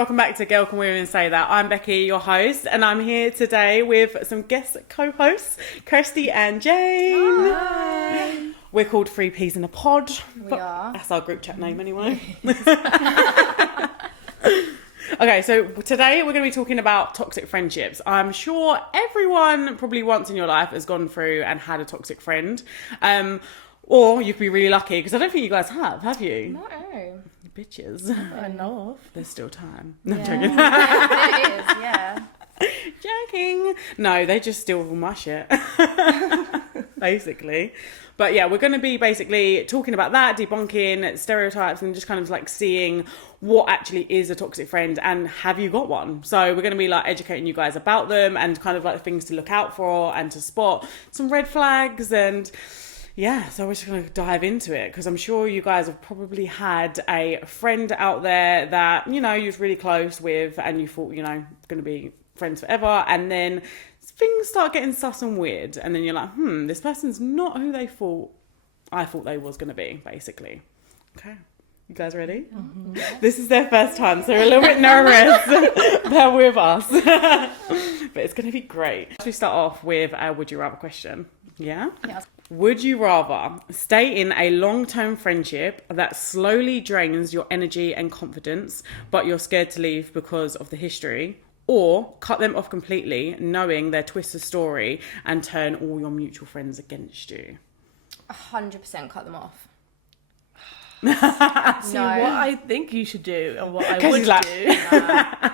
welcome back to Girl Can Women Say That. I'm Becky, your host, and I'm here today with some guest co-hosts, Kirsty and Jane. Hi. We're called Three Peas in a Pod. We are. That's our group chat name anyway. Okay, so today we're going to be talking about toxic friendships. I'm sure everyone probably once in your life has gone through and had a toxic friend. Or you could be really lucky, because I don't think you guys have you? No. Bitches. I know of. There's still time. No, I'm Yeah. joking. There is, yeah. Joking. No, they just steal all my shit. Basically. But yeah, we're going to be basically talking about that, debunking stereotypes and just kind of like seeing what actually is a toxic friend and have you got one. So we're going to be like educating you guys about them and kind of like things to look out for and to spot some red flags. And yeah, so we're just going to dive into it, because I'm sure you guys have probably had a friend out there that, you know, you're really close with and you thought, you know, going to be friends forever, and then things start getting sus and weird, and then you're like, this person's not who I thought they was going to be, basically. Okay, you guys ready? Mm-hmm. This is their first time, so we're a little bit nervous. Bear with us. But it's going to be great. We start off with a would you rather question. Yeah? Yeah. Would you rather stay in a long-term friendship that slowly drains your energy and confidence, but you're scared to leave because of the history, or cut them off completely, knowing their twisted story, and turn all your mutual friends against you? 100% cut them off. See, No. what I think you should do and what I Because would he's like, do.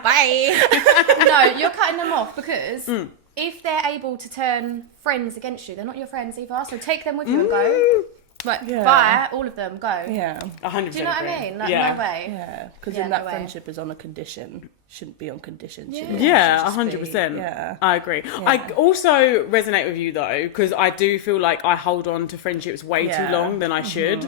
Bye. No, you're cutting them off because if they're able to turn friends against you, they're not your friends either. So take them with you and go. Like, Yeah. bye, all of them, go. Yeah, 100%. Do you know what I agree. mean? Like, yeah. no way. yeah, because Yeah, then that no way. friendship is on a condition. Shouldn't be on conditions. Yeah. should it? Yeah, It should just be- 100%. Yeah, I agree. I also resonate with you though, because I do feel like I hold on to friendships way Yeah. too long than I should.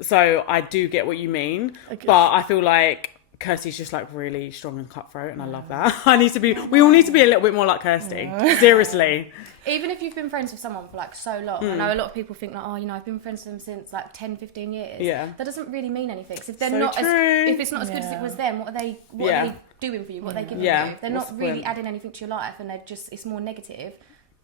So I do get what you mean, Okay. but I feel like Kirsty's just like really strong and cutthroat, and I love that. We all need to be a little bit more like Kirsty. Seriously. Even if you've been friends with someone for like so long, I know a lot of people think like, oh, you know, I've been friends with them since like 10, 15 years. Yeah. That doesn't really mean anything. 'Cause if they're So not true. if it's not as good as it Yeah. was then, what are they Yeah. doing for you? What are they giving Yeah. you? If they're What's not the really point? adding anything to your life and it's more negative,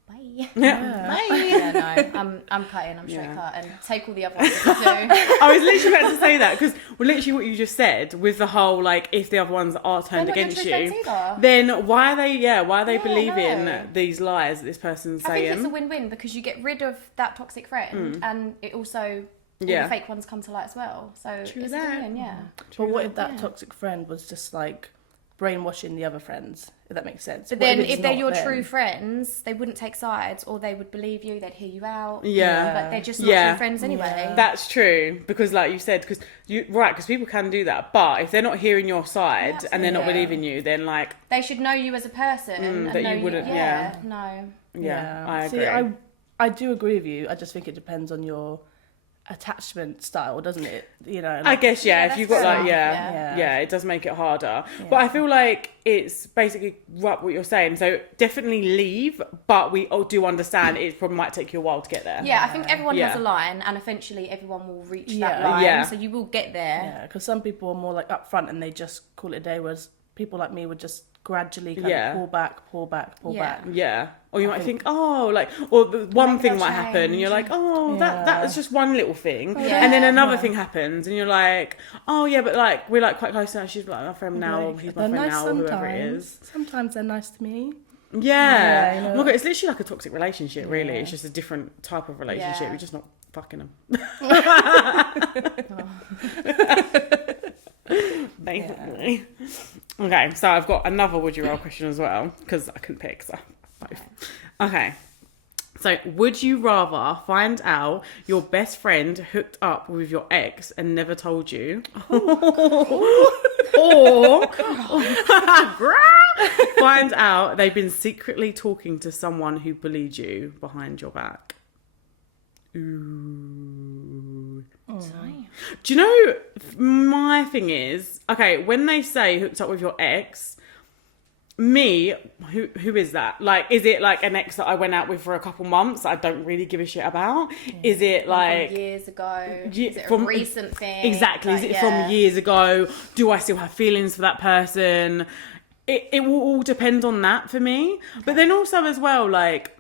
bye. Yeah. Bye. Yeah, no, I'm cutting, I'm straight Yeah. cut, and take all the other ones if you do. I was literally about to say that, because literally what you just said with the whole like, if the other ones are turned They're not your against true friends you, either. then why are they Yeah, believing no. these lies that this person's I think saying? it's a win-win because you get rid of that toxic friend and it also all Yeah. the fake ones come to light as well. So True it's that. a win, yeah. but what if that Yeah. toxic friend was just like brainwashing the other friends? If that makes sense. But What then it's if they're not your them? true friends, they wouldn't take sides, or they would believe you, they'd hear you out. Yeah. But they're just not Yeah. true friends anyway. Yeah. That's true, because like you said, because people can do that, but if they're not hearing your side and they're not Absolutely. believing you, then like, They should know you as a person and that know you wouldn't- yeah. No. yeah, I agree. See, I do agree with you. I just think it depends on your attachment style, doesn't it? You know, I like, guess, Yeah, if that's you've got fair like, enough, yeah, yeah. it does make it harder. But I feel like it's basically what you're saying. So definitely leave, but we all do understand it probably might take you a while to get there. Yeah, I think everyone Yeah. has a line and eventually everyone will reach that Yeah. line. Yeah. So you will get there. yeah, because some people are more like upfront and they just call it a day, whereas people like me would just gradually kind Yeah. of pull back. Yeah. Yeah. Or you might think, or the one Maybe thing they'll might happen and you're like, change. oh, Yeah. that is just one little thing. Yeah. And then another Yeah. thing happens and you're like, oh yeah, but like, we're like quite close now. She's like my friend now, or Like, he's my they're friend nice now, or whoever it is. Sometimes they're nice to me. Yeah. Yeah, you know. Oh my God, it's literally like a toxic relationship, really. Yeah. It's just a different type of relationship. Yeah. You're just not fucking them. Basically. Okay, so I've got another would you rather question as well, because I couldn't pick, so both. Okay. So, would you rather find out your best friend hooked up with your ex and never told you? Or find out they've been secretly talking to someone who bullied you behind your back? Ooh. Do you know, my thing is, okay, when they say hooked up with your ex, me, who is that? Like, is it like an ex that I went out with for a couple months I don't really give a shit about? Is it like from years ago? Is it from a recent thing? Exactly. Like, Is it from years ago? Do I still have feelings for that person? It will all depend on that for me. Okay. But then also as well, like,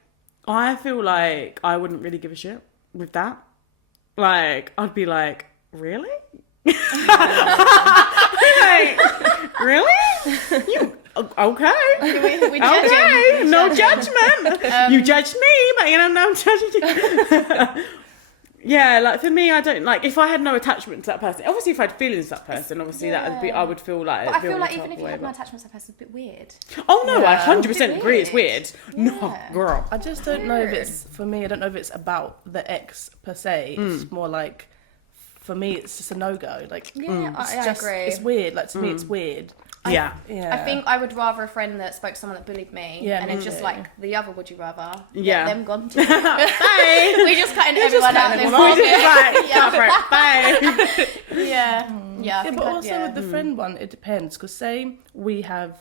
I feel like I wouldn't really give a shit with that. Like, I'd be like, really? Like, really? You okay? We judge okay, him. no judgment. You judged me, but you know, no, I'm judging you. Yeah, like for me, I don't like if I had no attachment to that person. Obviously, if I had feelings to that person, obviously that would be. I would feel like. But I feel like even if you had no attachment to that person, it's a bit weird. Oh no, I Yeah. 100% agree. It's weird. Yeah. No, girl. I just don't know if it's for me. I don't know if it's about the ex per se. It's more like for me, it's just a no go. Like I just, agree. It's weird. Like to me, it's weird. Yeah. Yeah. I think I would rather a friend that spoke to someone that bullied me, Yeah, and me it's just too. like the other. Would you rather? Yeah. Let them gone. Too. Bye. We're just cutting everyone out. There's We're more just like, yeah. bye. Yeah. Yeah, but also with the friend one, it depends. Because say we have,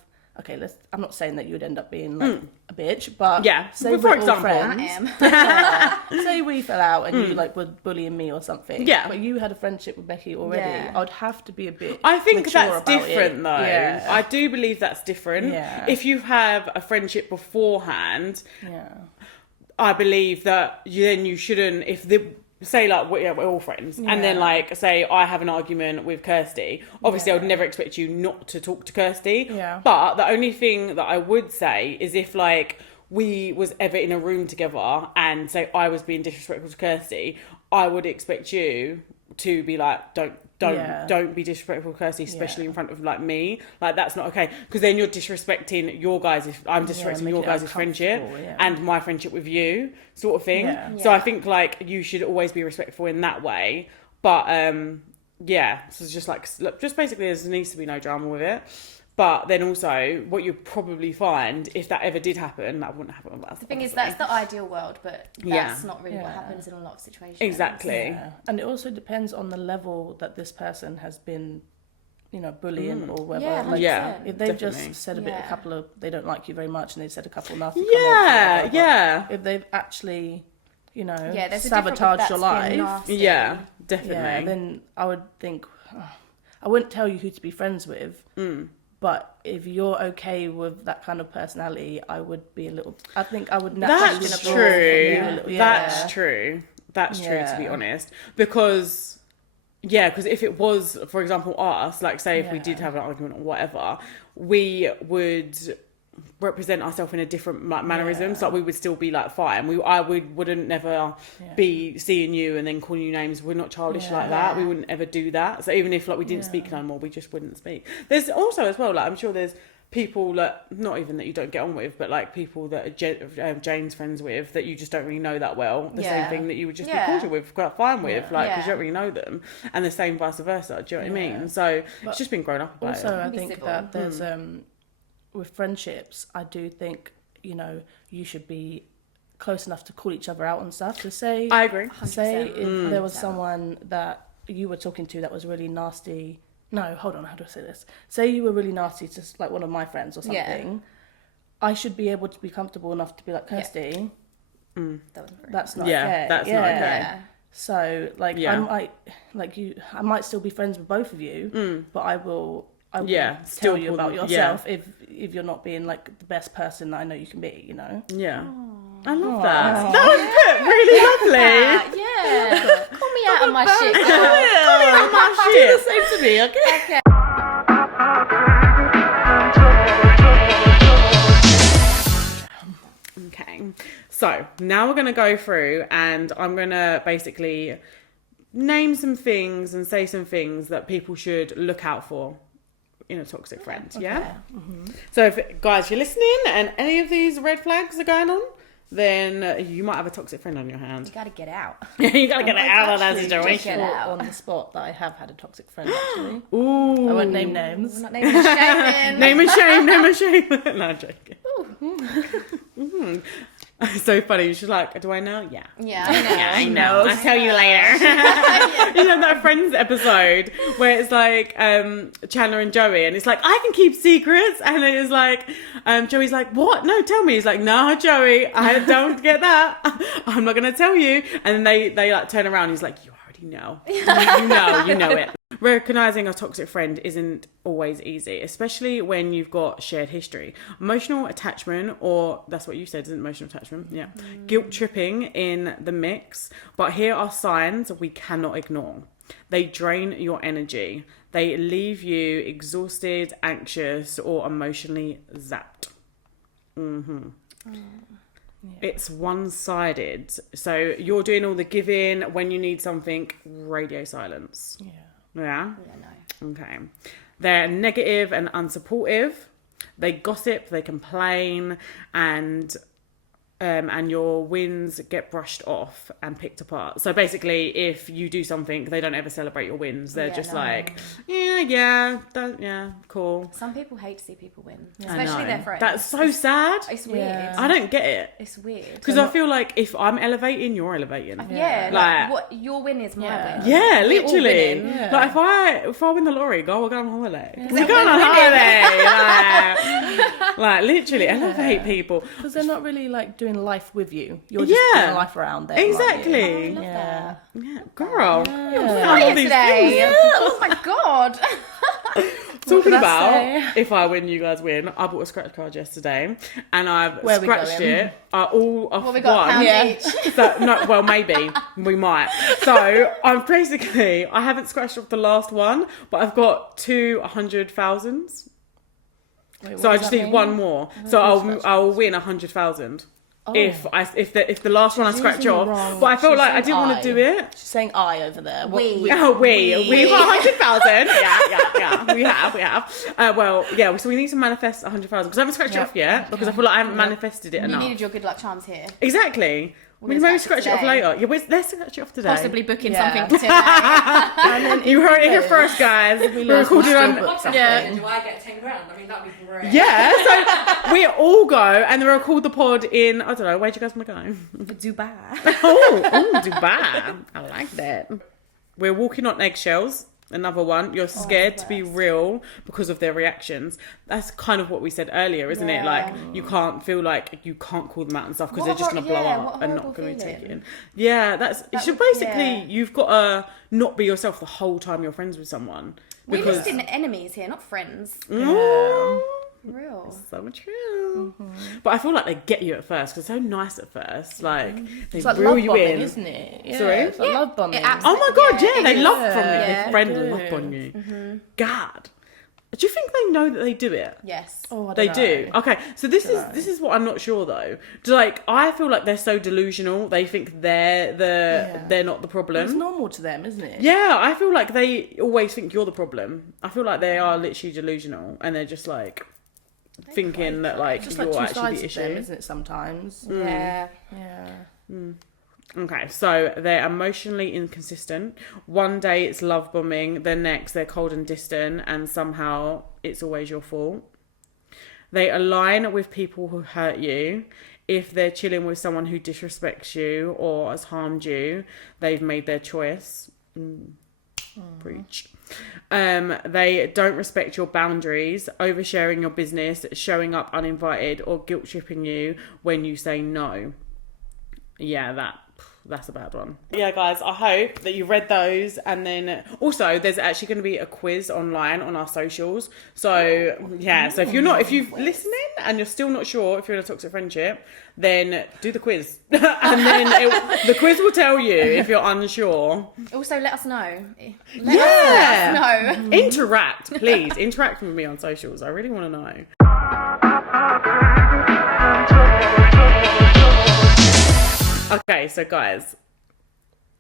I'm not saying that you would end up being like a bitch, but Yeah, say but for we're example, all I friends. am. Say we fell out and you like were bullying me or something. Yeah. But you had a friendship with Becky already. Yeah. I'd have to be a bit. I think mature that's about different it. though. Yeah. I do believe that's different. Yeah. If you have a friendship beforehand, Yeah. I believe that then you shouldn't, if the, say like we're all friends, and then like say I have an argument with Kirsty, obviously I would never expect you not to talk to Kirsty. Yeah. But the only thing that I would say is if like we was ever in a room together and say I was being disrespectful to Kirsty, I would expect you to be like, don't be disrespectful to Kirsty, especially in front of like me. Like that's not okay, because then you're disrespecting your guys. If I'm disrespecting your guys' friendship and my friendship with you, sort of thing. Yeah. So I think like you should always be respectful in that way. But yeah, so it's just like just basically there needs to be no drama with it. But then also, what you'll probably find, if that ever did happen, that wouldn't happen with us. The thing is, that's the ideal world, but that's not really what happens in a lot of situations. Exactly. Yeah. And it also depends on the level that this person has been, bullying or whether. Yeah, like, 100%. if they've definitely. just said they don't like you very much, and they've said a couple of nasty Yeah, comments. yeah. If they've actually, there's a difference if sabotaged that's your been life. nasty. Yeah, definitely. Yeah, then I would think, I wouldn't tell you who to be friends with. But if you're okay with that kind of personality, I would be a little. I think I would naturally That's withdraw true. from you a little. That's true. That's true, to be honest. Because if it was, for example, us, like say if we did have an argument or whatever, we would represent ourselves in a different mannerisms. Like we would still be like fine. Wouldn't never be seeing you and then calling you names. We're not childish like that. We wouldn't ever do that. So even if like we didn't speak no more, we just wouldn't speak. There's also as well, like I'm sure there's people that not even that you don't get on with, but like people that are Jane's friends with that you just don't really know that well. The same thing that you would just be cordial with, quite fine with, like because you don't really know them, and the same vice versa. Do you know what I mean? So it's just been grown up about also, it. I think that there's with friendships, I do think you should be close enough to call each other out and stuff. To say, I agree. Say if there was someone that you were talking to that was really nasty. No, hold on. How do I say this? Say you were really nasty to like one of my friends or something. I should be able to be comfortable enough to be like, Kirsty, that's not okay. That's not okay. So like I might still be friends with both of you, but I will still tell you about call them- yourself if you're not being like the best person that I know you can be, Yeah. I love that. That was put really lovely. Yeah. Call me out of my shit, girl. Call me out of my shit. Same to me, okay? Okay. So now we're going to go through and I'm going to basically name some things and say some things that people should look out for in a toxic friend. Yeah. So if guys, you're listening and any of these red flags are going on, then you might have a toxic friend on your hand. You gotta get out. You gotta get it out of that Actually, situation. Get out. on the spot that I have had a toxic friend actually. Ooh. I won't name names. We're not naming and shaming. Name and shame. No, I'm joking. It's so funny. She's like, do I know? Yeah. Yeah, I know. I know. I'll tell you later. You know that Friends episode where it's like Chandler and Joey, and it's like, I can keep secrets, and it is like Joey's like, what? No, tell me. He's like, no, Joey, I don't get that. I'm not gonna tell you. And then they like turn around. And he's like, you already know. You know it. Recognizing a toxic friend isn't always easy, especially when you've got shared history. Emotional attachment, or that's what you said, isn't emotional attachment? Yeah. Guilt tripping in the mix. But here are signs we cannot ignore. They drain your energy. They leave you exhausted, anxious, or emotionally zapped. It's one-sided. So you're doing all the giving. When you need something, radio silence. Yeah. Yeah, no. Okay. They're negative and unsupportive. They gossip, they complain, and your wins get brushed off and picked apart. So basically, if you do something, they don't ever celebrate your wins. They're just like, yeah, cool. Some people hate to see people win, I especially know. their friends. That's so sad. It's weird. Yeah. I don't get it. It's weird. Because I feel like if I'm elevating, you're elevating. Yeah, Like, what your win is my win. Yeah, We're all literally. winning. Yeah. Like if I win the lottery, we're going on holiday. We're going on holiday. Like literally elevate people. Because they're not really like doing life with you. You're just doing life around them. Exactly. I love that. Yeah, girl. You're fire today. things. Oh my god. Talking can I about say? if I win, you guys win. I bought a scratch card yesterday, and I've Where we scratched going? it. All of What we got? one. Pound Yeah. each. So, no, well, maybe we might. So I'm basically, I haven't scratched off the last one, but I've got 200,000. Wait, So what I does just that need mean? one more. So I'll win 100,000. Oh. If the last one I She's scratch using the off, wrong- but I felt she's like I saying didn't want I. to do it. She's saying I over there. We. Oh, we got 100,000. Yeah. We have. So we need to manifest 100,000 because I haven't scratched it off yet because I feel like I haven't manifested it You enough. needed your good luck charms here. Exactly. We gonna maybe scratch scratch it it off today. later. Yeah, let's scratch it off today. Possibly booking Yeah. something for today. And then You heard it here first, guys. We're lose, we recording still on. book something. Yeah. Do I get 10 grand? I mean, that'd be great. Yeah, so we all go and then we record the pod in, I don't know, where do you guys want to go? Dubai. Oh, Dubai. I like that. We're walking on eggshells. Another one. You're scared to be real because of their reactions. That's kind of what we said earlier, isn't it? Like, you can't feel like you can't call them out and stuff because What they're just a going to hor- blow yeah, up what a and not horrible going to take it feeling. in. Yeah, that's would- basically, yeah. you've got to not be yourself the whole time you're friends with someone. We're Because listing enemies here, not friends. Mm, Real. so true. But I feel like they get you at first because they're so nice at first. Like, they It's like reel love you bombing, in. isn't it? Yeah, Sorry? it's like love bombing. It absolutely- Oh my god, yeah, Yeah, they it love is. from you. Yeah. Their friend They love do. on you. God. Do you think they know that they do it? Yes. Oh, I They don't do. know. Okay, so this is what I'm not sure though. Like, I feel like they're so delusional. They think they're not the It's problem. normal to them, isn't it? Yeah, I feel like they always think you're the problem. I feel like they are literally delusional, and they're just like thinking that like Just you're like two actually sides the of them, issue. isn't it? Sometimes. Yeah. Yeah. Okay, so they're emotionally inconsistent. One day it's love bombing, the next they're cold and distant, and somehow it's always your fault. They align with people who hurt you. If they're chilling with someone who disrespects you or has harmed you, they've made their choice. Preach. They don't respect your boundaries, oversharing your business, showing up uninvited, or guilt tripping you when you say no. Yeah, that's a bad one. Yeah, guys, I hope that you read those. And then also there's actually going to be a quiz online on our socials. So yeah, so if you've listening and you're still not sure if you're in a toxic friendship, then do the quiz. And then the quiz will tell you if you're unsure. Also, let us know. Yeah. Let us know. Interact, please. Interact with me on socials. I really want to know. Okay, so guys,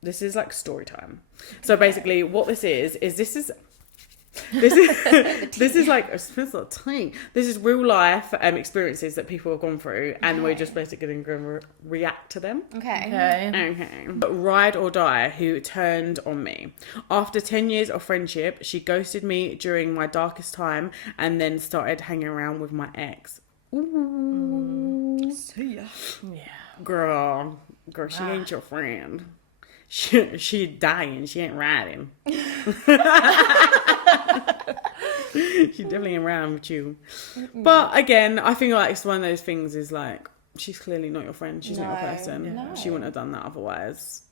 this is like story time. So basically what this is this is like this is real life experiences that people have gone through, and we're just basically going to react to them. Okay. Okay. But ride or die who turned on me. After 10 years of friendship, she ghosted me during my darkest time and then started hanging around with my ex. Ooh. Yeah. Girl, she ain't your friend. She dying. She ain't riding. She definitely ain't riding with you. But again, I think like it's one of those things is like, she's clearly not your friend. She's not your person. No. She wouldn't have done that otherwise.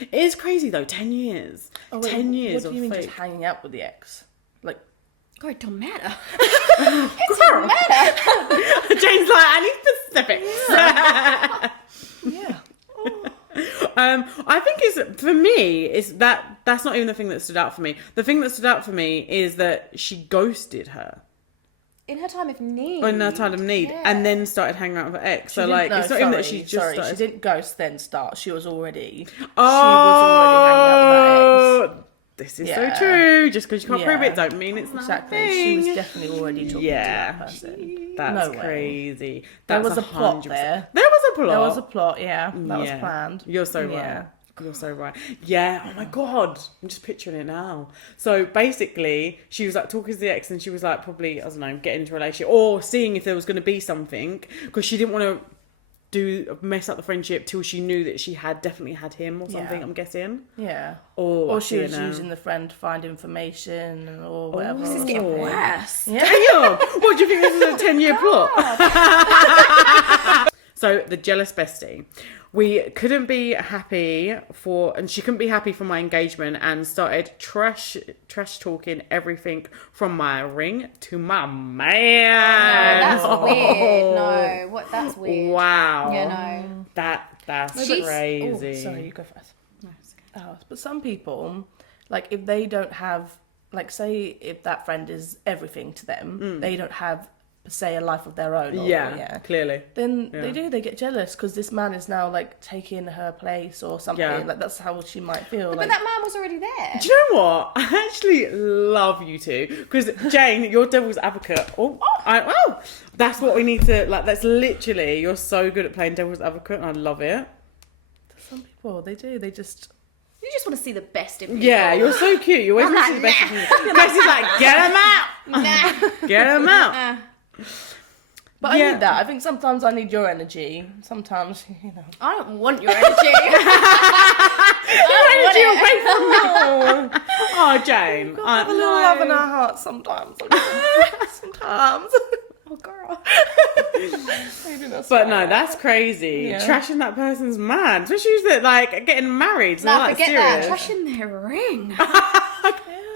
It is crazy though. 10 years. Oh, wait, 10 years what do you of mean fake. just hanging out with the ex? Like, God, it don't matter. Girl. Jane's like, I need specifics. yeah. I think it's, for me, it's that's not even the thing that stood out for me. The thing that stood out for me is that she ghosted her In her time of need. in her time of need, Yeah. and then started hanging out with her ex. So She like, didn't- it's no, not even that she just sorry, started. she didn't ghost then start. She was already. Oh, this is Yeah. so true. Just because you can't prove Yeah. it, don't mean it's not Exactly. a She thing. was definitely already talking to that person. That's No way. crazy. There That's was a plot 100%. there. There was a plot. There was a plot, yeah. That was Yeah. planned. You're so right. Yeah. You're so right. Yeah. Oh my God. I'm just picturing it now. So basically, she was like talking to the ex, and she was like probably, I don't know, getting into a relationship or seeing if there was going to be something, because she didn't want to mess up the friendship till she knew that she had definitely had him or something. Yeah. I'm guessing. Yeah. Oh, I Or see she it was now. using the friend to find information or whatever. This is or getting something. worse. Yeah. Damn! What do you think this is a 10-year plot? So the jealous bestie. We couldn't be happy and she couldn't be happy for my engagement, and started trash talking everything from my ring to my man. That's weird. No, that's weird. Wow. Yeah, no. That's She's- crazy. Oh, sorry, you go first. But some people, like, if they don't have, like, say if that friend is everything to them, they don't have, say, a life of their own. Or, Clearly. Then they get jealous because this man is now, like, taking her place or something. Yeah. Like, that's how she might feel. But like, that man was already there. Do you know what? I actually love you two, because Jane, you're devil's advocate. That's what we need to, like, that's literally, you're so good at playing devil's advocate, and I love it. some people, they do. They just... You just want to see the best in people. Yeah, you're so cute. You always I'm want to see the best of you. Kirsty's like, get him out! Nah. Get him out! But I need that. I think sometimes I need your energy. Sometimes, you know. I don't want your energy. Energy away from me! Oh, Jane. Have a little love in our hearts sometimes. Sometimes. Oh, girl. But no, that's crazy. Yeah. Trashing that person's mad. Especially if they're like getting married. So Nah, they're, like, forget serious. that. Trashing their ring.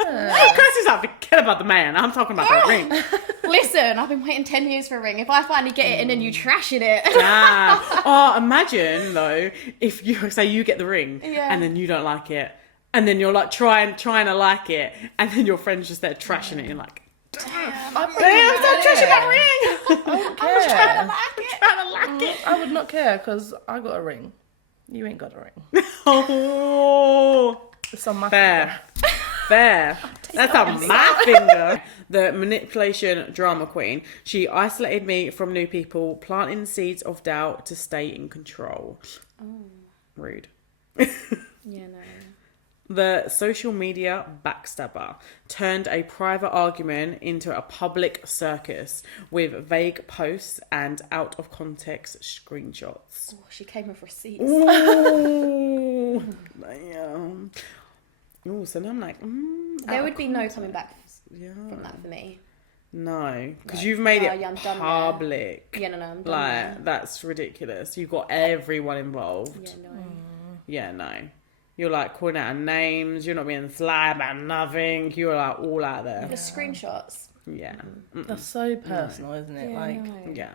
Kirsty's like, forget about the man. I'm talking about the ring. Listen, I've been waiting 10 years for a ring. If I finally get it and then you trashing it. Oh, imagine though if you say you get the ring and then you don't like it, and then you're like trying to like it, and then your friend's just there trashing it. You're like, I'm damn, stop trashing that ring. I don't care. Trying to like it. I would not care because I got a ring. You ain't got a ring. Oh, It's on my fair. Fair. That's on my finger. The manipulation drama queen. She isolated me from new people, planting seeds of doubt to stay in control. Oh. Rude. Yeah, no. The social media backstabber turned a private argument into a public circus with vague posts and out of context screenshots. Oh, she came with receipts. Ooh. Damn. Ooh, so now I'm like, There would be no coming back yeah. from that for me. No, because you've made it yeah, I'm done there. public. Yeah, no, I'm done Like, there. that's ridiculous. You've got everyone involved. Yeah, no. Yeah, no. You're like calling out names. You're not being sly about nothing. You're like all out there. The screenshots. Yeah. That's so personal, isn't it? Yeah, Like, no. Yeah.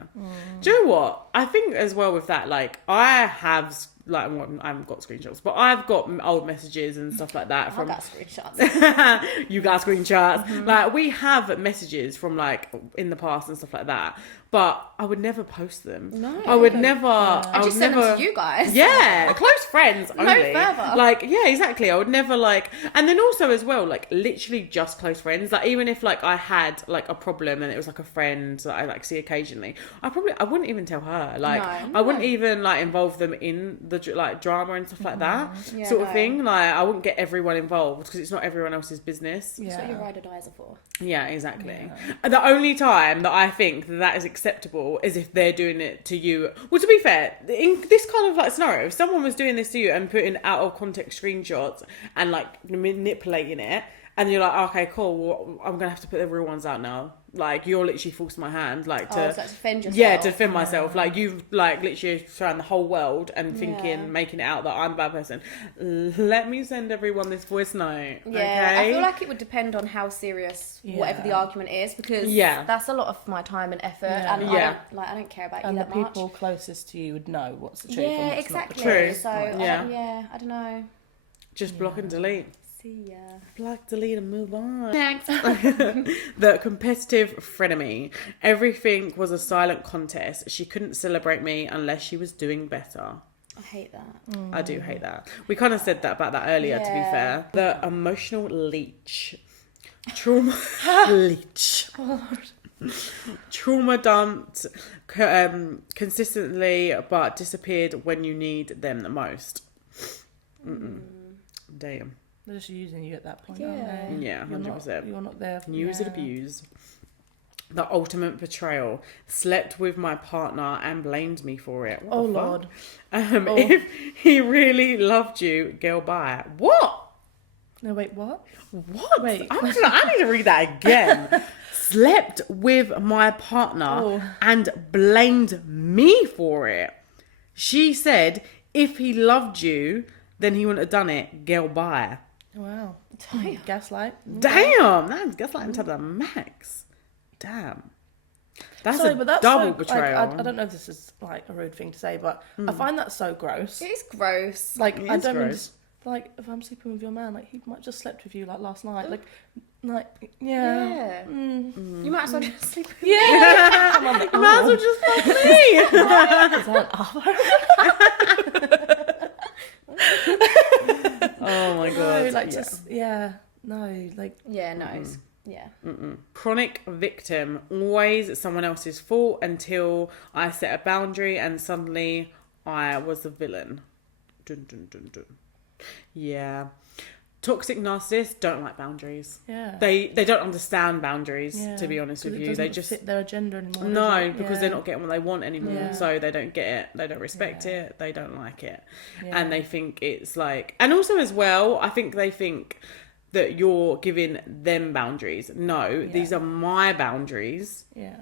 Do you know what? I think as well with that, like, I have, like, I haven't got screenshots, but I've got old messages and stuff like that I from. got screenshots. You got screenshots. Like, we have messages from, like, in the past and stuff like that, but I would never post them. No. I would never. I I would just send never. them to you guys. Yeah, close friends No only. further. Like, yeah, exactly. I would never like, and then also as well, like literally just close friends. Like even if like I had like a problem and it was like a friend that I like see occasionally, I wouldn't even tell her. Like No. I wouldn't even like involve them in the the like drama and stuff like that Yeah, sort of no. thing. Like I wouldn't get everyone involved because it's not everyone else's business. That's what your ride or dies are for. Yeah, exactly. The only time that I think that is acceptable is if they're doing it to you. Well, to be fair, in this kind of like scenario, if someone was doing this to you and putting out of context screenshots and like manipulating it, and you're like, okay, cool, well, I'm gonna have to put the real ones out now. Like you're literally forcing my hand, like to so to defend yourself. Yeah, to defend myself. Like you've like literally thrown the whole world and thinking, making it out that I'm a bad person. Let me send everyone this voice note. Yeah, okay? I feel like it would depend on how serious whatever the argument is, because that's a lot of my time and effort, and I don't care about and you the that much. people closest to you would know what's the truth. Yeah, and what's exactly. Not the truth. So I don't know. Just block and delete. See ya. Block, delete, and move on. Next. The competitive frenemy. Everything was a silent contest. She couldn't celebrate me unless she was doing better. I hate that. I do hate that. We kind of said that about that earlier, to be fair. The emotional leech. Trauma leech. Trauma dumped consistently, but disappeared when you need them the most. Damn. They're just using you at that point, Yeah. aren't they? Yeah, 100%. You're not there for Use and abuse. The ultimate betrayal. Slept with my partner and blamed me for it. What Oh, the fuck? Lord. If he really loved you, girl, bye. What? No, wait, what? What? Wait. I need to read that again. Slept with my partner and blamed me for it. She said, if he loved you, then he wouldn't have done it. Girl, bye. Wow. Gaslight. Damn, that's gaslighting to the max. Damn. That's Sorry, a but that's double so, betrayal. I don't know if this is like a rude thing to say, but I find that so gross. It is gross. Like It I is don't mean gross. like if I'm sleeping with your man, like he might just slept with you like last night. Like yeah. You might as well just sleep with Yeah. Come on, You might as well just fuck me. Is that an hour? Oh my god. No, like just no, like Yeah, no. Yeah. Chronic victim. Always someone else's fault until I set a boundary and suddenly I was the villain. Dun, dun, dun, dun. Yeah. Toxic narcissists don't like boundaries. yeah. They don't understand boundaries, Yeah. to be honest with It you. doesn't They just fit their agenda anymore. does no, it? because Yeah. they're not getting what they want anymore. Yeah. So they don't get it. They don't respect Yeah. it. They don't like it. Yeah. And they think it's like, and also as well, I think they think that you're giving them boundaries. No, these are my boundaries. Yeah.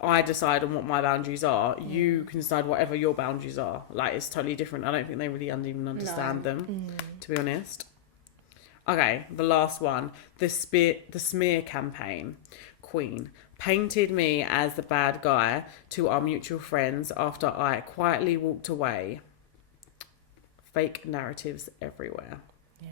I decide on what my boundaries are. You can decide whatever your boundaries are. Like, it's totally different. I don't think they really even understand them, to be honest. Okay, the last one. The smear campaign. Queen painted me as the bad guy to our mutual friends after I quietly walked away. Fake narratives everywhere. Yeah.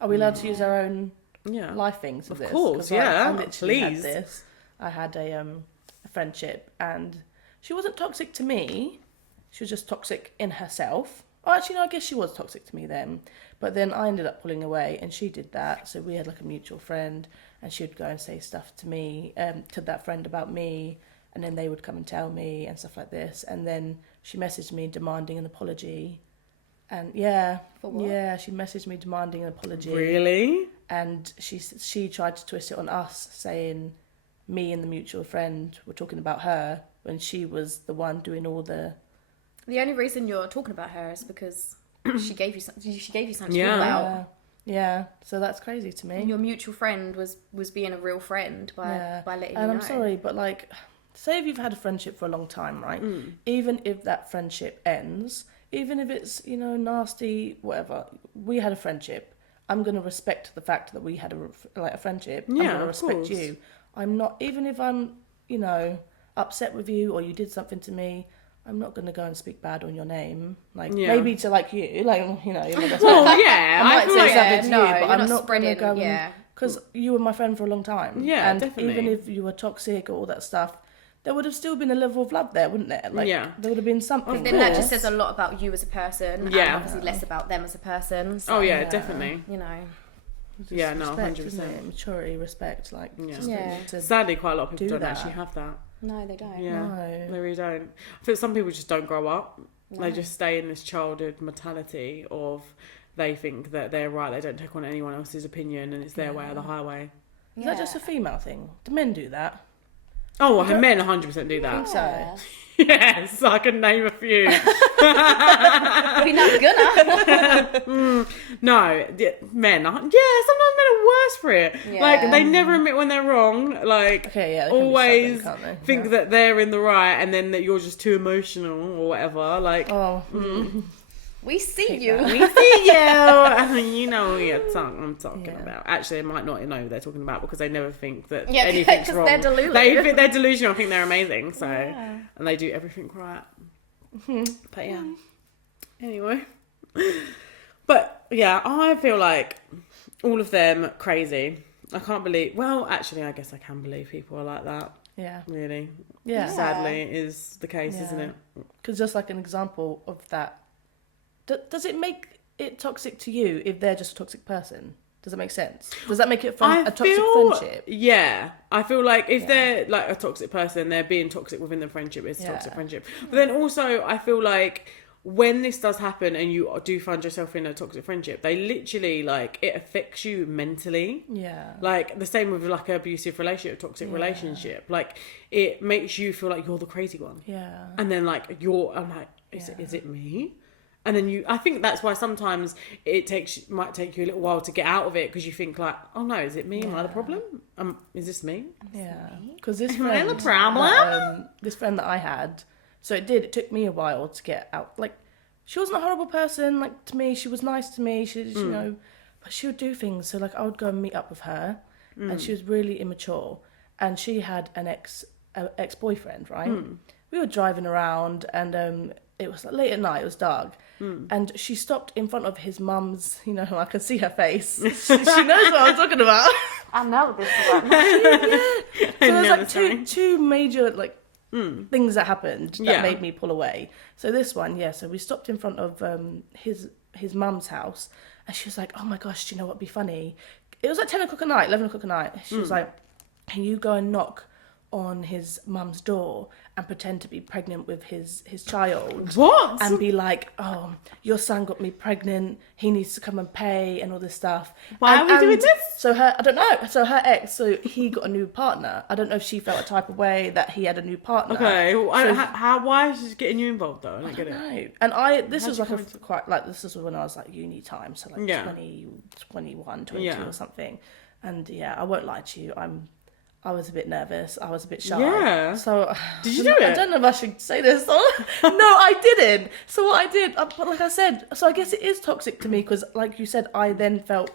Are we allowed to use our own Yeah. life things of Of this? course, 'Cause yeah, I literally had please. this. I had a friendship, and she wasn't toxic to me. She was just toxic in herself. Oh, actually, no, I guess she was toxic to me then. But then I ended up pulling away, and she did that. So we had like a mutual friend, and she would go and say stuff to me, to that friend about me, and then they would come and tell me and stuff like this. And then she messaged me demanding an apology. And For what? yeah, she messaged me demanding an apology. Really? And she tried to twist it on us, saying me and the mutual friend were talking about her when she was the one doing all the. The only reason you're talking about her is because she gave you something. She gave you something Yeah. to talk about. Yeah, so that's crazy to me. And your mutual friend was being a real friend by letting And you I'm know. sorry, but like, say if you've had a friendship for a long time, right? Even if that friendship ends, even if it's nasty, whatever, we had a friendship. I'm gonna respect the fact that we had a friendship. I'm Yeah, gonna of respect course. you. I'm not, even if I'm upset with you or you did something to me, I'm not going to go and speak bad on your name. Like, Yeah. maybe to like you, like, you're my best Well, friend. yeah. I might feel say like something to no, you, but you're I'm not not going to spreading, go yeah. because you were my friend for a long time. Yeah, and definitely. even if you were toxic or all that stuff, there would have still been a level of love there, wouldn't there? Like, Yeah. there would have been something. Then that just says a lot about you as a person, Yeah. and obviously less about them as a person. So, Oh, yeah, definitely. you know. Just Yeah, no, respect, 100%. isn't it? Maturity, respect, like, Yeah. just Yeah. need to Sadly, quite a lot of people do don't that. actually have that. No, they don't. Yeah, No. they really don't. I think some people just don't grow up They just stay in this childhood mentality of they think that they're right, they don't take on anyone else's opinion, and it's their way or the highway. Is that just a female thing? Do men do that? Oh, well, men 100% do that. I think so. Yes, I can name a few. We're not gonna. No, men. Sometimes men are worse for it. Yeah. Like, they never admit when they're wrong. Like, Okay, yeah, they can be always stubborn, can't they? think that they're in the right, and then that you're just too emotional or whatever. Like, Oh, We see you. we see you. You know what I'm talking Yeah. about. Actually, they might not know who they're talking about because they never think that Yeah, anything's 'cause wrong. they're delulu. They're delusional. I think they're amazing. So, and they do everything right. But yeah. Anyway, but yeah, I feel like all of them crazy. I can't believe. Well, actually, I guess I can believe people are like that. yeah. Really, Yeah. sadly, is the case, isn't Yeah. it? Because just like an example of that, does it make it toxic to you if they're just a toxic person? Does that make sense? Does that make it a toxic friendship? Yeah, I feel like if they're like a toxic person, they're being toxic within the friendship. It's a toxic friendship. But then also, I feel like when this does happen and you do find yourself in a toxic friendship, they literally like it affects you mentally. Yeah. Like the same with like an abusive relationship, toxic relationship. Like it makes you feel like you're the crazy one. Yeah. And then like I'm like, is it me? And then I think that's why sometimes might take you a little while to get out of it because you think like, oh no, is it me? Am I the problem? Is this me? Yeah. Because this Am I friend, the problem? this friend that I had, so it took me a while to get out. Like, she wasn't a horrible person. Like to me, she was nice to me. She you know, but she would do things. So like, I would go and meet up with her, and she was really immature. And she had an ex-boyfriend, right? We were driving around, and it was like late at night. It was dark. And she stopped in front of his mum's, you know, I can see her face. She knows what I'm talking about. I know this one. So there's like two major like things that happened that made me pull away. So this one, so we stopped in front of his mum's house, and she was like, "Oh my gosh, do you know what'd be funny?" It was like 10 o'clock at night, 11 o'clock at night. She was like, "Can you go and knock on his mum's door and pretend to be pregnant with his child?" What? And be like, "Oh, your son got me pregnant. He needs to come and pay and all this stuff." Why are we doing this? So I don't know. So her ex, so he got a new partner. I don't know if she felt a type of way that he had a new partner. Okay, well, So why is she getting you involved though? I don't get it. no. And this was How'd like you this was when I was like uni time, so like 20, 21, 22 or something. And I won't lie to you, I was a bit nervous. I was a bit shy. Yeah. So Did you do it? I don't know if I should say this. No, I didn't. So what I did, but like I said, so I guess it is toxic to me because, like you said, I then felt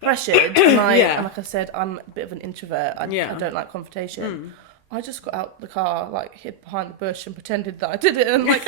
pressured, and and like I said, I'm a bit of an introvert. I don't like confrontation. I just got out the car, like hid behind the bush, and pretended that I did it, and like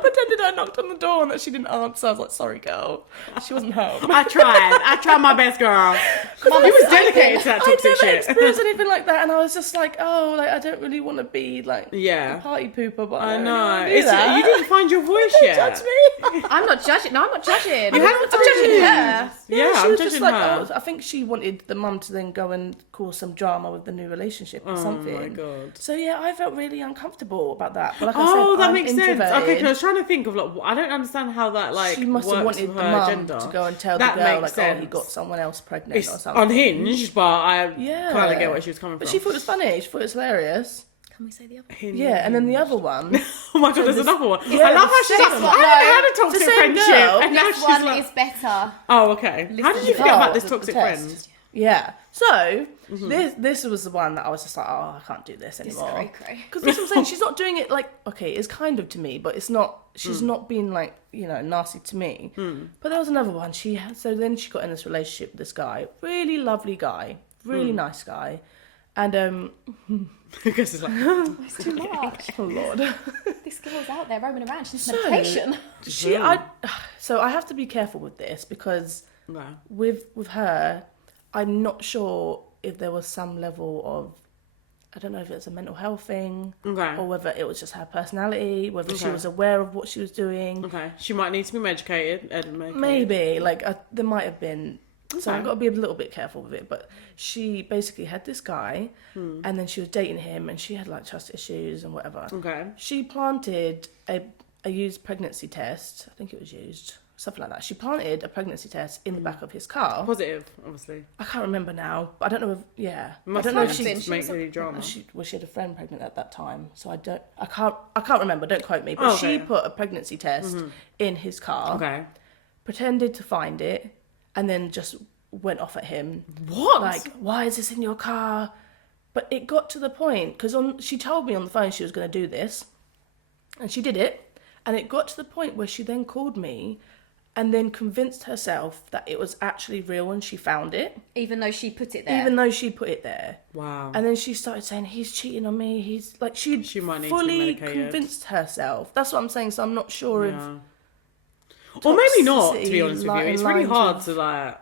pretended I knocked on the door and that she didn't answer. I was like, "Sorry, girl, she wasn't home." I tried my best, girl. You was dedicated to that toxic I never shit. experienced anything like that, and I was just like, "Oh, like I don't really want to be like Yeah. a party pooper," but I don't know. really wanna do that. You didn't find your voice Don't yet. judge me. I'm not judging. No, I'm not judging. You haven't I'm judging told her. Yeah, she I'm was judging just like, her. I think she wanted the mum to then go and cause some drama with the new relationship or something. Oh my god. So I felt really uncomfortable about that. But like I Oh, said, that I'm makes sense. introverted. Okay, because I was trying to think of like, I don't understand how that like She must have works wanted with the her mum agenda. to go and tell That the girl, makes like, "Oh, he sense. got someone else pregnant," It's or something. unhinged, but I Yeah. kind of get where she was coming But from. she thought it was funny. She thought it was hilarious. Can we say the other? Yeah, and then the other one. Oh my god, there's this- another one. Yeah, I love how the she's second like, one. I haven't had a toxic same friendship, girl. and now This she's one like, is better. oh okay. How did you to feel the about girl, this the toxic test. friend? Yeah. So this was the one that I was just like, "Oh, I can't do this anymore." cray-cray. Because that's what I'm saying. She's not doing it like, okay, it's kind of to me, but it's not. She's not being like, nasty to me. But there was another one. So then she got in this relationship with this guy, really lovely guy, really nice guy, and Because it's like, It's too much. oh lord. This girl's out there roaming around. She's medication. So I have to be careful with this because no. with her, I'm not sure if there was some level of, I don't know if it's a mental health thing, Okay. or whether it was just her personality, whether she was aware of what she was doing. Okay, she might need to be medicated. Maybe, like, there might have been. So I've got to be a little bit careful with it. But she basically had this guy, and then she was dating him, and she had like trust issues and whatever. Okay. She planted a a used pregnancy test. I think it was used, something like that. She planted a pregnancy test in the back of his car. Positive, obviously. I can't remember now, but I don't know if, I Must don't know if have she, been. Make really drama. she had a friend pregnant at that time, so I can't remember, don't quote me, but she put a pregnancy test in his car. Okay. Pretended to find it, and then just went off at him. What? Like, why is this in your car? But it got to the point, because she told me on the phone she was going to do this, and she did it, and it got to the point where she then called me and then convinced herself that it was actually real and she found it. Even though she put it there. Even though she put it there. Wow. And then she started saying, he's cheating on me, he's like, she might need to be fully medicated. convinced herself. That's what I'm saying, so I'm not sure if... Or maybe not, to be toxicity, honest with like, you. It's really lines hard of- to, like,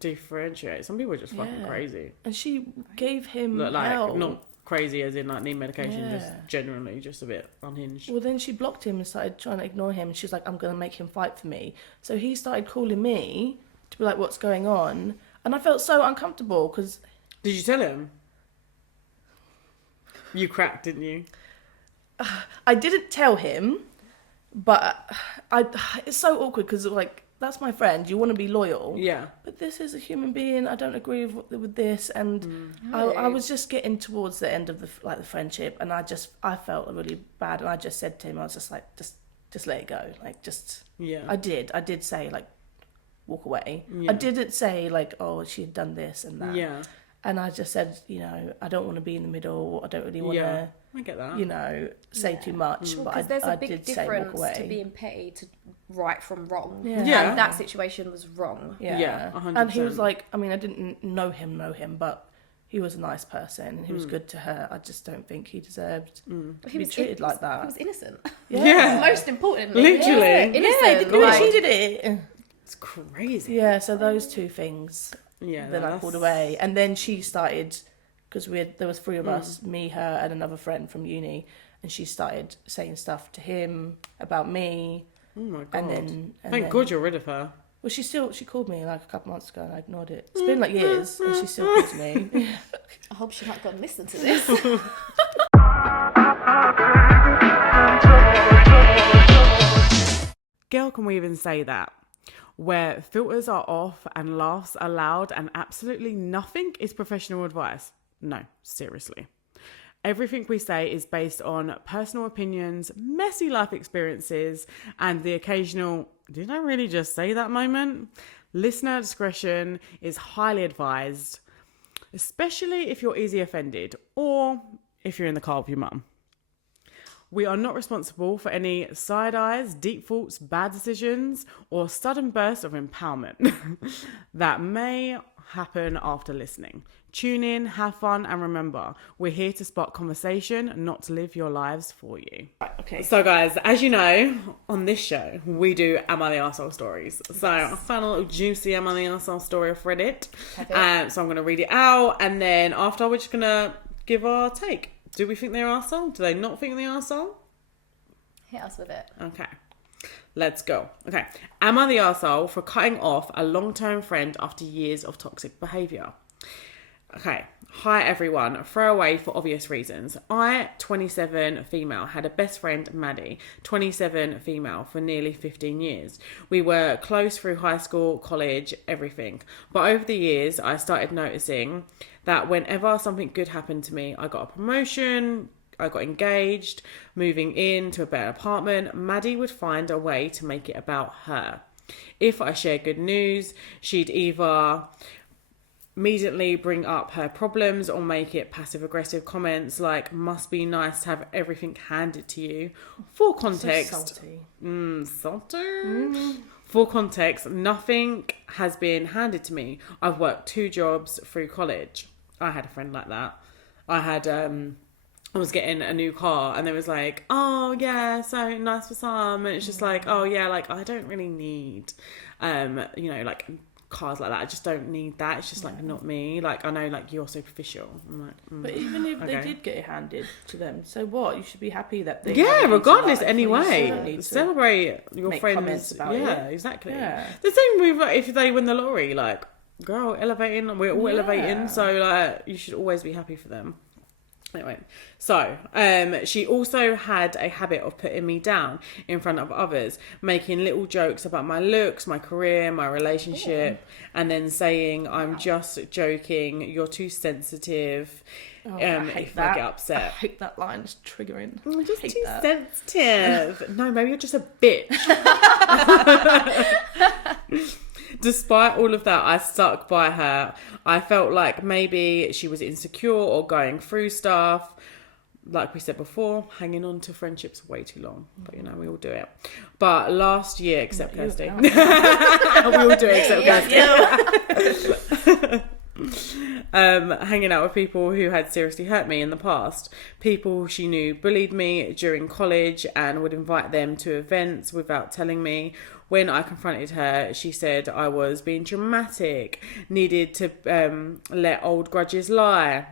differentiate. Some people are just fucking crazy. And she gave him Like, hell. not crazy as in, like, need medication, Yeah. just generally just a bit unhinged. Well, then she blocked him and started trying to ignore him. She's like, I'm going to make him fight for me. So he started calling me to be like, what's going on? And I felt so uncomfortable because... Did you tell him? You cracked, didn't you? I didn't tell him, but it's so awkward because, like, that's my friend. You want to be loyal. Yeah. But this is a human being. I don't agree with this. And I was just getting towards the end of the friendship, and I felt really bad. And I just said to him, I was just like, just let it go. Like, just... Yeah. I did say, like, walk away. Yeah. I didn't say, like, oh, she had done this and that. Yeah. And I just said, you know, I don't want to be in the middle. I don't really want Yeah. to, I get that. you know, say too much. But Because there's I a big did say walk difference away. to being petty to right from wrong. Yeah. Yeah. And that situation was wrong. Yeah, 100%. And he was like, I mean, I didn't know him, but he was a nice person and he was good to her. I just don't think he deserved to be treated like that. He was innocent. Yeah. Most importantly. Literally. Yeah, Yeah, innocent. did you like- she did it. It's crazy. Yeah, so those two things. Yeah. Then I pulled away, and then she started, because there was three of us, me, her, and another friend from uni, and she started saying stuff to him about me. Oh my God. And then Thank God you're rid of her. Well, she called me like a couple months ago, and I ignored it. It's been like years, and she still calls me. I hope she might go and listen to this. Girl, can we even say that? Where filters are off and laughs are loud and absolutely nothing is professional advice. No, seriously. Everything we say is based on personal opinions, messy life experiences, and the occasional, did I really just say that moment? Listener discretion is highly advised, especially if you're easily offended or if you're in the car with your mum. We are not responsible for any side eyes, deep thoughts, bad decisions, or sudden bursts of empowerment that may happen after listening. Tune in, have fun, and remember, we're here to spark conversation, not to live your lives for you. Right, okay. So guys, as you know, on this show, we do Am I the Arsehole stories. So I found a little juicy Am I the Arsehole story off Reddit. So I'm going to read it out, and then after we're just going to give our take. Do we think they're arsehole? Do they not think they're arsehole? Hit us with it. Okay. Let's go. Okay. Am I the arsehole for cutting off a long-term friend after years of toxic behaviour? Okay. Hi everyone. Throwaway for obvious reasons. I, 27 female, had a best friend, Maddie, 27 female, for nearly 15 years. We were close through high school, college, everything. But over the years, I started noticing that whenever something good happened to me, I got a promotion, I got engaged, moving into a better apartment, Maddie would find a way to make it about her. If I shared good news, she'd either immediately bring up her problems or make it passive-aggressive comments like, must be nice to have everything handed to you. For context... So salty. Salty? For context, nothing has been handed to me. I've worked 2 jobs through college. I had a friend like that. I was getting a new car and there was like, oh yeah, so nice for some. And it's just like, oh yeah, like I don't really need, like cars like that. I just don't need that. It's just like not me. Like I know like you're superficial. I'm like, But even if they did get it handed to them, so what? You should be happy that they... yeah, have it regardless, into life. You shouldn't anyway. need to Celebrate your make friends. comments about Yeah, it. exactly. Yeah. The same with like, if they win the lottery, like, girl, elevating. We're all elevating, so like you should always be happy for them. Anyway, so she also had a habit of putting me down in front of others, making little jokes about my looks, my career, my relationship, and then saying, I'm just joking, you're too sensitive. I hate if that. I get upset. I hate that line. It's triggering. I'm just hate too that. sensitive. No, maybe you're just a bitch. Despite all of that, I stuck by her. I felt like maybe she was insecure or going through stuff. Like we said before, hanging on to friendships way too long. But, you know, we all do it. But last year, except Kirsty. We all do it except Kirsty. Hanging out with people who had seriously hurt me in the past. People she knew bullied me during college and would invite them to events without telling me. When I confronted her, she said I was being dramatic, needed to let old grudges lie.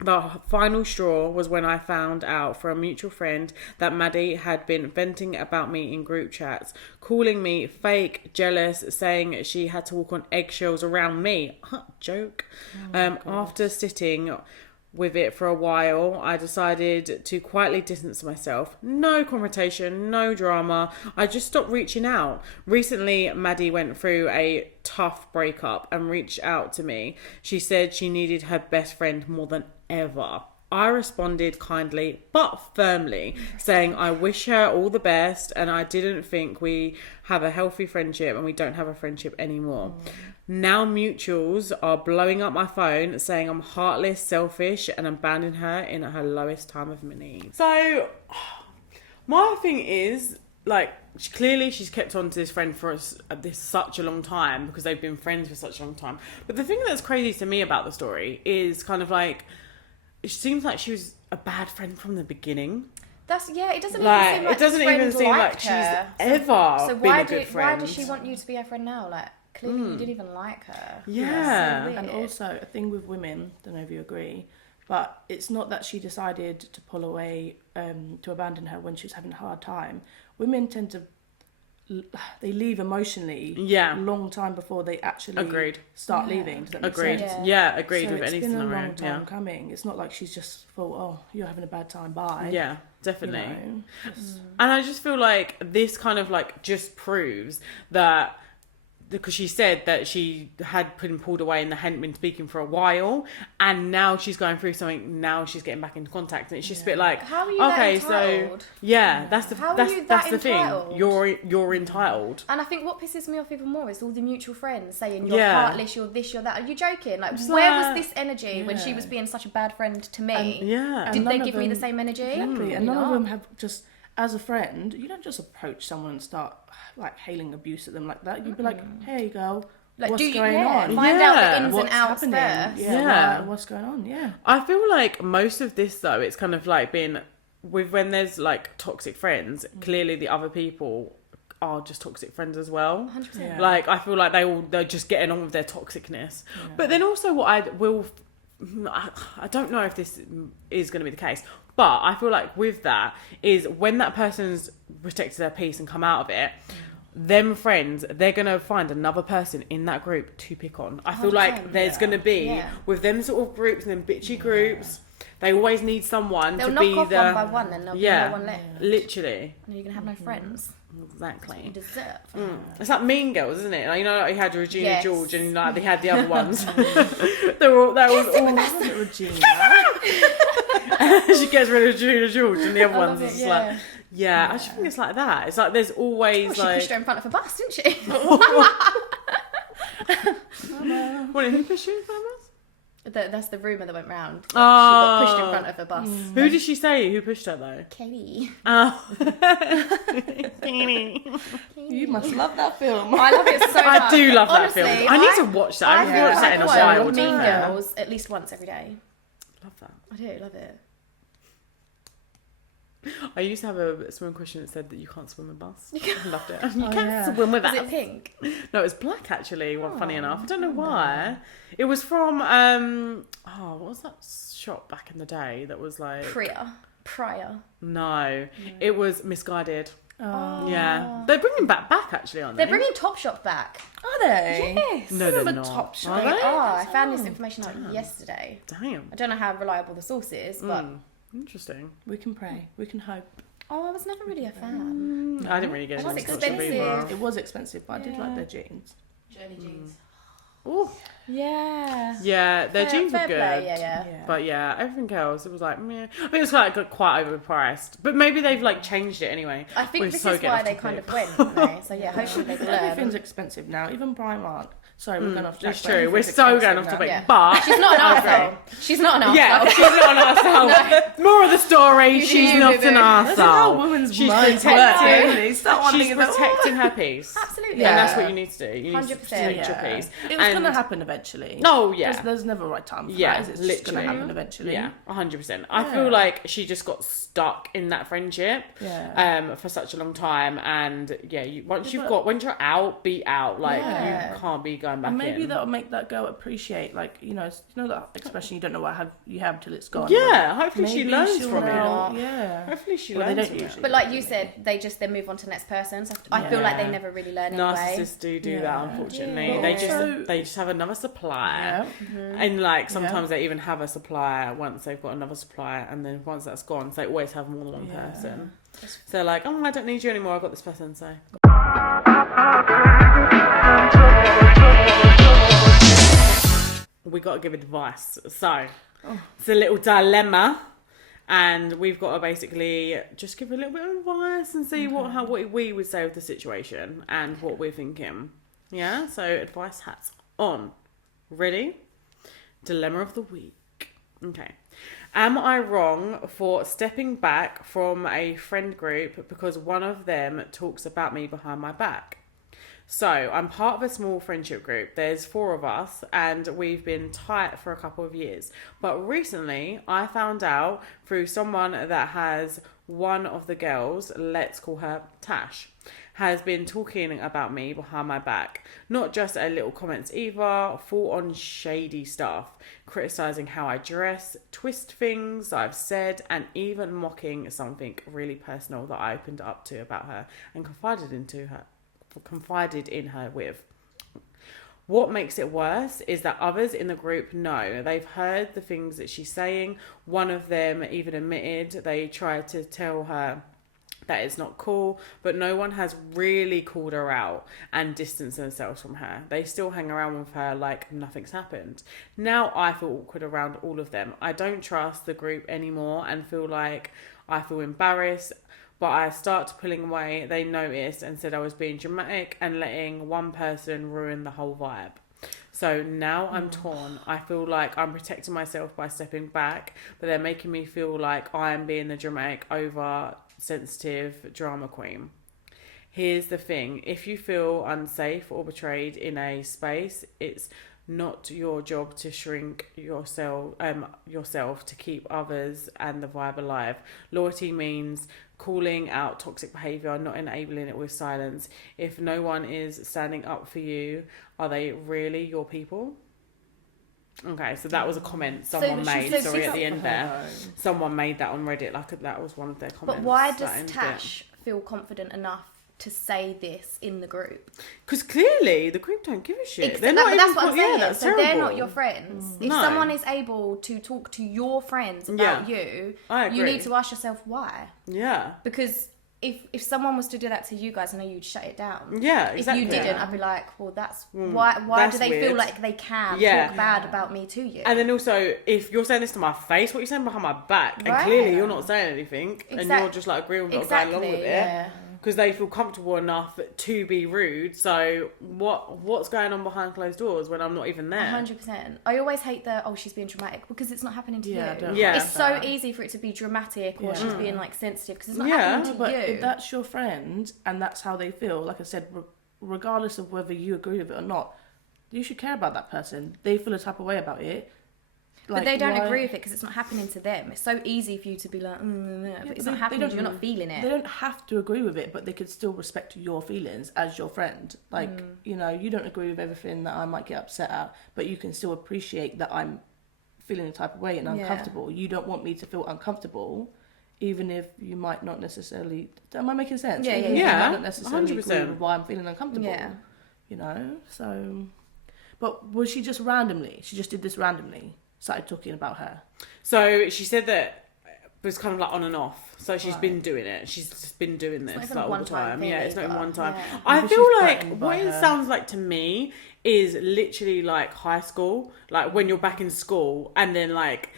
The final straw was when I found out from a mutual friend that Maddie had been venting about me in group chats, calling me fake, jealous, saying she had to walk on eggshells around me. Joke. After sitting with it for a while, I decided to quietly distance myself. No confrontation, no drama. I just stopped reaching out. Recently, Maddie went through a tough breakup and reached out to me. She said she needed her best friend more than ever. I responded kindly but firmly, saying I wish her all the best and I didn't think we have a healthy friendship and we don't have a friendship anymore. Now mutuals are blowing up my phone saying I'm heartless, selfish and abandoning her in her lowest time of need. So my thing is, like, clearly she's kept on to this friend for such a long time because they've been friends for such a long time. But the thing that's crazy to me about the story is kind of like, it seems like she was a bad friend from the beginning. It doesn't Like, even seem like it doesn't this friend even seem like liked she's her. ever So been a good friend. why does she want you to be her friend now? Like, clearly you didn't even like her. Yeah. So weird. And also, a thing with women, don't know if you agree, but it's not that she decided to pull away, to abandon her when she was having a hard time. Women tend to, they leave emotionally long time before they actually start leaving. Does that make Agreed. sense? Yeah, agreed So with any it's been a scenario. long time coming. It's not like she's just thought, oh, you're having a bad time, bye. Yeah, definitely. You know, And I just feel like this kind of like just proves that, because she said that she had been pulled away and they hadn't been speaking for a while, and now she's going through something. Now she's getting back into contact, and it's just a bit like, how are you that entitled? So that's the How are that's you that's that the thing. entitled? You're entitled. And I think what pisses me off even more is all the mutual friends saying you're Yeah. heartless, you're this, you're that. Are you joking? Like, Just where like- was this energy when she was being such a bad friend to me? Yeah. Did And they none give of me the them- same energy? Exactly. And You none of know? them have just, as a friend, you don't just approach someone and start like hailing abuse at them like that. You'd be like, hey girl, Like, what's do you going on? find out Yeah. the ins What's and outs happening? first? Yeah. What's going on? Yeah. I feel like most of this though, it's kind of like been with when there's like toxic friends. Clearly, the other people are just toxic friends as well. 100%. Yeah. Like, I feel like they're just getting on with their toxicness. But then also what I don't know if this is going to be the case, but I feel like with that is when that person's protected their peace and come out of it, them friends, they're going to find another person in that group to pick on. I feel like 100%, there's going to be, with them sort of groups and them bitchy groups, they always need someone They'll to knock be off the... one by one and there'll be no one left. Literally. And you're going to have no friends. You Exactly. deserve. It's like Mean Girls, isn't it? Like, you know, like you had Regina Yes. George and like they had the other ones. They're all Regina. she gets rid of Regina George and the other I ones love are it, just yeah. like... Yeah, I just think it's like that. It's like there's always Well, she like... pushed her in front of a bus, didn't she? What, who pushed you in front of us? That's the rumour that went round. She Oh. got pushed in front of a bus. Who did she say? Who pushed her though? Katie. Oh. You must love that film. I love it so much. I do love that Honestly, film. I need to watch that. I haven't feel watched that like in a I while. watch Mean Yeah. Girls at least once every day. Love that. I do, love it. I used to have a swimming question that said that you can't swim with bus. I loved it. You can't yeah. swim with Was us. it pink? No, it was black actually. Well, funny enough, I don't know why. It was from what was that shop back in the day that was like Prior. no, it was Misguided. Yeah, they're bringing back actually, aren't they? They're bringing Topshop back. Are they? Yes. No, they're Remember not. Topshop? Are They they? are. I found this information out yesterday. Damn. I don't know how reliable the source is, but Interesting. We can pray. We can hope. I was never really a fan. I didn't really get It was into Topshop expensive. either. It was expensive, but I did like their jeans. Journey jeans. Ooh. Yeah. Yeah, their jeans were fair good. play, yeah. But yeah, everything else, it was like, meh. I think it was quite overpriced. But maybe they've like changed it anyway. I think We're this so is getting why off they topic. kind of went, didn't they? So yeah, hopefully they've Everything's learned. expensive now, even Primark. Sorry, we're going off track. It's but true. We're everything's so expensive going off now. topic. Yeah. But She's not an arsehole. She's not an arsehole. yeah, she's not an arsehole. More of the story, she's do, not boo-boo. an That's how arsehole. women's She's minds work. protecting. Really. Start one She's thing and then, protecting her peace. Absolutely. Yeah. And that's what you need to do. You need to 100%. protect your Yeah. peace. It was And- going to happen eventually. Oh, yeah. There's never a right time for Yeah, that, is it? It's just going literally. to happen eventually. Yeah, 100%. I feel like she just got stuck in that friendship for such a long time, and yeah, once you're out, be out. Like you can't be going back And maybe in. that'll make that girl appreciate, like, you know that expression, you don't know what you have till it's gone. Yeah, hopefully she Maybe learns she'll from it. know. Yeah. Hopefully she Well, they learns don't from usually. it. But like you said, they move on to the next person. So I feel like they Yeah. never really learn anyway. Narcissists do that, unfortunately. Yeah. They just have another supplier, and like sometimes they even have a supplier once they've got another supplier, and then once that's gone, so they always have more than one person. So they're like, oh, I don't need you anymore. I've got this person. So we got to give advice. So it's a little dilemma, and we've got to basically just give a little bit of advice and see what we would say with the situation and what we're thinking. Yeah. So advice hats on. Ready? Dilemma of the week. Okay. Am I wrong for stepping back from a friend group because one of them talks about me behind my back? So, I'm part of a small friendship group. There's 4 of us, and we've been tight for a couple of years. But recently, I found out through someone that has one of the girls, let's call her Tash, has been talking about me behind my back. Not just a little comments either, full on shady stuff, criticising how I dress, twist things I've said, and even mocking something really personal that I opened up to about her and confided in her with. What makes it worse is that others in the group know. They've heard the things that she's saying. One of them even admitted they tried to tell her that it's not cool, but no one has really called her out and distanced themselves from her. They still hang around with her like nothing's happened. Now I feel awkward around all of them. I don't trust the group anymore and feel embarrassed. But I start pulling away. They noticed and said I was being dramatic and letting one person ruin the whole vibe. So now I'm torn. I feel like I'm protecting myself by stepping back, but they're making me feel like I am being the dramatic, over-sensitive drama queen. Here's the thing. If you feel unsafe or betrayed in a space, it's not your job to shrink yourself to keep others and the vibe alive. Loyalty means calling out toxic behaviour, not enabling it with silence. If no one is standing up for you, are they really your people? Okay, so that was a comment someone made. Sorry, at the end there, someone made that on Reddit. Like that was one of their comments. But why does Tash feel confident enough to say this in the group? Because clearly the group don't give a shit. That's what I'm saying. That's so terrible. they're not your friends. If No. someone is able to talk to your friends about you, I agree. you need to ask yourself why. Yeah. Because if someone was to do that to you guys, I know you'd shut it down. Yeah, exactly. If you didn't, I'd be like, well, that's why that's do they feel weird. like they can Yeah. talk bad about me to you? And then also, if you're saying this to my face, what are you saying behind my back? And Right. clearly you're not saying anything, and you're just like agreeing with it or going along with it. yeah. Because they feel comfortable enough to be rude. So what's going on behind closed doors when I'm not even there? 100%. I always hate she's being dramatic because it's not happening to Yeah, I you. don't Yeah. It's so easy for it to be dramatic or she's being like sensitive because it's not Yeah, happening to But you. if that's your friend and that's how they feel, like I said, regardless of whether you agree with it or not, you should care about that person. They feel a type of way about it. But they don't agree with it because it's not happening to them. It's so easy for you to be like, but it's not happening. You're not feeling it. They don't have to agree with it, but they could still respect your feelings as your friend. Like, you know, you don't agree with everything that I might get upset at, but you can still appreciate that I'm feeling a type of way and uncomfortable. You don't want me to feel uncomfortable even if you might not necessarily. Am I making sense? Yeah, Even if yeah, you yeah. might not necessarily 100%. agree with why I'm feeling uncomfortable. Yeah. You know, so. But was she just randomly? She just did this randomly. Started talking about her. So she said that it was kind of like on and off. So she's Right. been doing it. She's just been doing this not even like a all the one-time time. thing Yeah, it's not even either. one time. Yeah. I Maybe feel she's like threatened what by it her. sounds like to me is literally like high school, like when you're back in school, and then like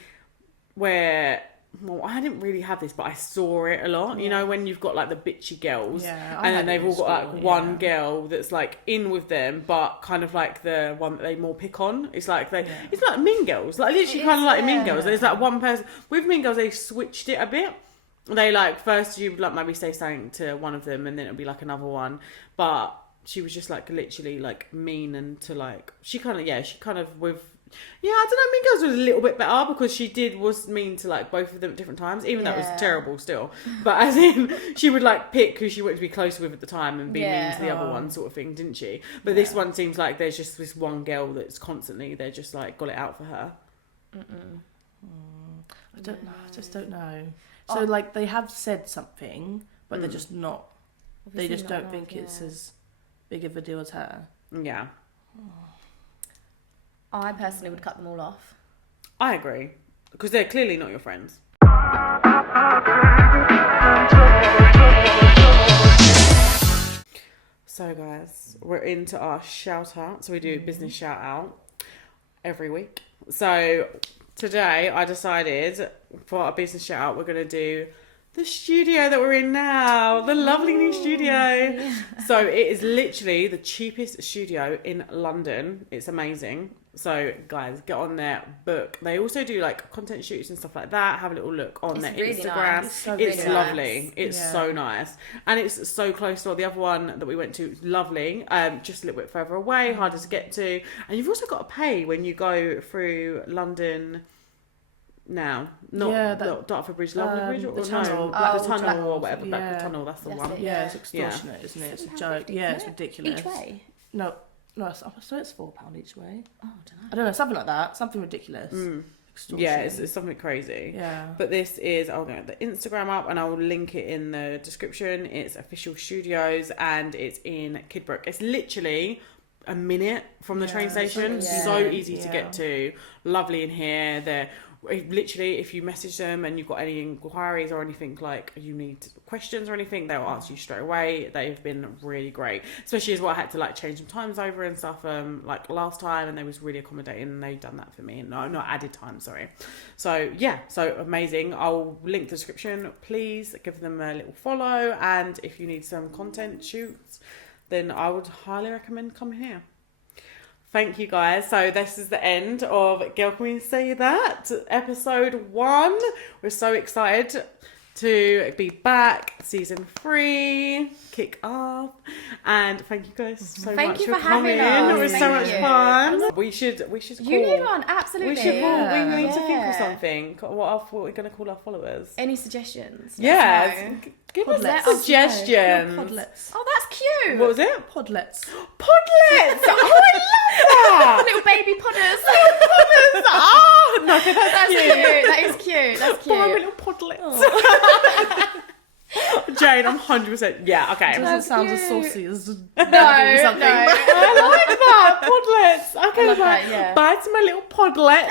where. Well, I didn't really have this, but I saw it a lot. You know, when you've got like the bitchy girls, Yeah, I and then had it they've in all got school, like one yeah. girl that's like in with them, but kind of like the one that they more pick on. It's like it's like Mean Girls, like literally It kind of is, like Mean yeah. Girls. There's like one person with Mean Girls. They switched it a bit. They like first you would like maybe say something to one of them, and then it'll be like another one, but she was just like literally like mean and to like she kind of with. Yeah, I don't know. Mean Girls was a little bit better because she was mean to like both of them at different times, even though it Yeah. was terrible still. But as in, she would like pick who she wanted to be close with at the time and be mean to the other one, sort of thing, didn't she? But this one seems like there's just this one girl that's constantly they're just like got it out for her. I don't know. I just don't know. So like they have said something, but they're just not. They Obviously just not don't enough, think it's yeah. as big of a deal as her. Yeah, I personally would cut them all off. I agree because they're clearly not your friends. So guys, we're into our shout out. So we do business shout out every week. So today I decided for our business shout out we're going to do the studio that we're in now, the lovely new studio. So it is literally the cheapest studio in London. It's amazing. So guys, get on there, book. They also do like content shoots and stuff like that. Have a little look on It's their really Instagram. nice. So It's really lovely. nice. It's Yeah. so nice. And it's so close to the other one that we went to. It's lovely. Just a little bit further away, harder to get to. And you've also got to pay when you go through London now. Not Dartford Bridge, Lovely Bridge, or the no, tunnel. like the Oh, tunnel tunnel. or whatever, Yeah. back the tunnel, that's the That's one. it. Yeah, it's Yeah. extortionate, isn't it? It's a £7.50, joke. Yeah, it's isn't it? ridiculous. Each way? No, so it's £4 each way. Oh, I don't know. I don't know, something like that. Something ridiculous. Extortion. Yeah, it's something crazy. Yeah. But this is, I'll get the Instagram up and I'll link it in the description. It's Official Studios and it's in Kidbrooke. It's literally a minute from the train station. Yeah. So easy to Yeah. get to. Lovely in here. They're literally, if you message them and you've got any inquiries or anything, like you need questions or anything, they'll answer you straight away. They've been really great, especially as well. I had to like change some times over and stuff like last time, and they was really accommodating and they've done that for me. No, not added time, sorry. So yeah, so amazing. I'll link the description. Please give them a little follow, and if you need some content shoots, then I would highly recommend coming here. Thank you guys. So this is the end of Girl Can We Say That? Episode 1. We're so excited to be back. Season 3 kick off. And thank you guys so Thank much you for for having coming. us. It was so Thank much you. fun. We should call. You need one, absolutely. We should call. We need to think of Yeah. something. What we're going to call our followers. Any suggestions? Yeah. Let us know. Give Podlets. us Let us know. suggestions. Podlets. Oh, that's cute. What was it? Podlets. Podlets. Oh, I love that. Little baby podders. Oh, no, that's That's cute. cute. That is cute. That's Buy cute. little podlets. Jane, I'm 100%. Yeah, okay. Doesn't That's sound as cute. saucy as No, something. no. I like that. Podlets. Okay, I love that, yeah. Buy some my little podlets.